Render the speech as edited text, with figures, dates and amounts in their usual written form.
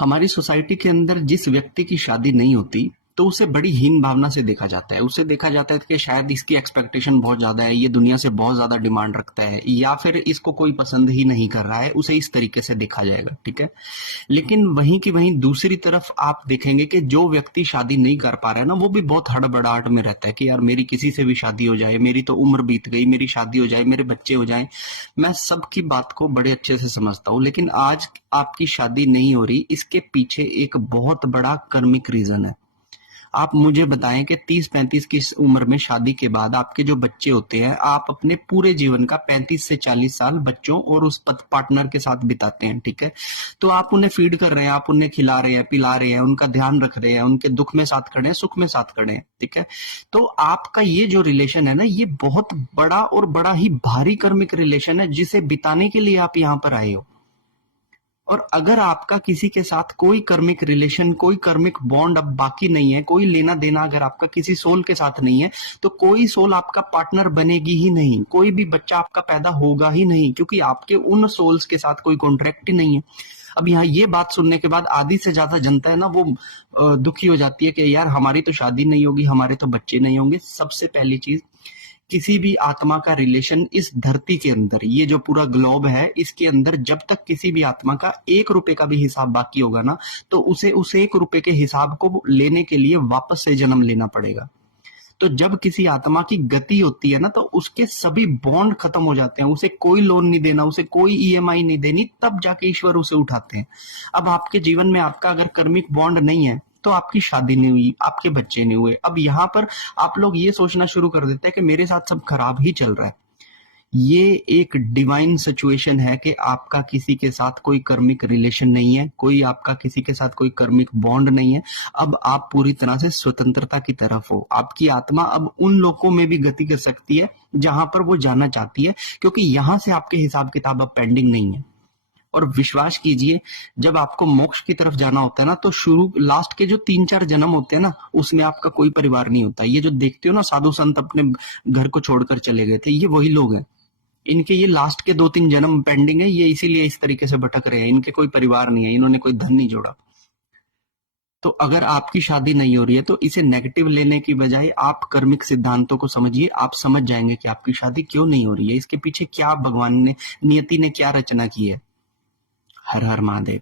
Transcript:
हमारी सोसाइटी के अंदर जिस व्यक्ति की शादी नहीं होती तो उसे बड़ी हीन भावना से देखा जाता है। उसे देखा जाता है कि शायद इसकी एक्सपेक्टेशन बहुत ज्यादा है, ये दुनिया से बहुत ज्यादा डिमांड रखता है, या फिर इसको कोई पसंद ही नहीं कर रहा है, उसे इस तरीके से देखा जाएगा। ठीक है। लेकिन वहीं की वहीं दूसरी तरफ आप देखेंगे कि जो व्यक्ति शादी नहीं कर पा रहा है ना, वो भी बहुत हड़बड़ाहट में रहता है कि यार मेरी किसी से भी शादी हो जाए, मेरी तो उम्र बीत गई, मेरी शादी हो जाए, मेरे बच्चे हो जाएं। मैं सबकी बात को बड़े अच्छे से समझता हूँ, लेकिन आज आपकी शादी नहीं हो रही, इसके पीछे एक बहुत बड़ा कर्मिक रीजन है। आप मुझे बताएं कि 30-35 की उम्र में शादी के बाद आपके जो बच्चे होते हैं, आप अपने पूरे जीवन का 35 से 40 साल बच्चों और उस पार्टनर के साथ बिताते हैं। ठीक है। तो आप उन्हें फीड कर रहे हैं, आप उन्हें खिला रहे हैं, पिला रहे हैं, उनका ध्यान रख रहे हैं, उनके दुख में साथ खड़े हैं, सुख में साथ खड़े हैं। ठीक है। तो आपका ये जो रिलेशन है ना, ये बहुत बड़ा और बड़ा ही भारी कर्मिक रिलेशन है, जिसे बिताने के लिए आप यहाँ पर आए हो। और अगर आपका किसी के साथ कोई कर्मिक रिलेशन, कोई कर्मिक बॉन्ड अब बाकी नहीं है, कोई लेना देना अगर आपका किसी सोल के साथ नहीं है, तो कोई सोल आपका पार्टनर बनेगी ही नहीं, कोई भी बच्चा आपका पैदा होगा ही नहीं, क्योंकि आपके उन सोल्स के साथ कोई कॉन्ट्रैक्ट ही नहीं है। अब यहाँ ये बात सुनने के बाद आधी से ज्यादा जनता है ना, वो दुखी हो जाती है कि यार हमारी तो शादी नहीं होगी, हमारे तो बच्चे नहीं होंगे। सबसे पहली चीज, किसी भी आत्मा का रिलेशन इस धरती के अंदर, ये जो पूरा ग्लोब है, इसके अंदर जब तक किसी भी आत्मा का 1 रुपए का भी हिसाब बाकी होगा ना, तो उसे उस 1 रुपए के हिसाब को लेने के लिए वापस से जन्म लेना पड़ेगा। तो जब किसी आत्मा की गति होती है ना, तो उसके सभी बॉन्ड खत्म हो जाते हैं, उसे कोई लोन नहीं देना, उसे कोई ईएमआई नहीं देनी, तब जाके ईश्वर उसे उठाते हैं। अब आपके जीवन में आपका अगर कर्मिक बॉन्ड नहीं है, तो आपकी शादी नहीं हुई, आपके बच्चे नहीं हुए। अब यहाँ पर आप लोग ये सोचना शुरू कर देते हैं कि मेरे साथ सब खराब ही चल रहा है। ये एक डिवाइन सिचुएशन है कि आपका किसी के साथ कोई कर्मिक रिलेशन नहीं है, कोई आपका किसी के साथ कोई कर्मिक बॉन्ड नहीं है। अब आप पूरी तरह से स्वतंत्रता की तरफ हो। आपकी आत्मा अब उन लोकों में भी गति कर सकती है जहां पर वो जाना चाहती है, क्योंकि यहां से आपके हिसाब किताब अब पेंडिंग नहीं है। और विश्वास कीजिए, जब आपको मोक्ष की तरफ जाना होता है ना, तो शुरू लास्ट के जो 3-4 जन्म होते हैं ना, उसमें आपका कोई परिवार नहीं होता। ये जो देखते हो ना, साधु संत अपने घर को छोड़कर चले गए थे, ये वही लोग हैं। इनके ये लास्ट के 2-3 जन्म पेंडिंग है, ये इसीलिए इस तरीके से भटक रहे हैं। इनके कोई परिवार नहीं है, इन्होंने कोई धन नहीं जोड़ा। तो अगर आपकी शादी नहीं हो रही है, तो इसे नेगेटिव लेने की बजाय आप कर्मिक सिद्धांतों को समझिए। आप समझ जाएंगे कि आपकी शादी क्यों नहीं हो रही है, इसके पीछे क्या भगवान ने, नियति ने क्या रचना की है। हर हर महादेव।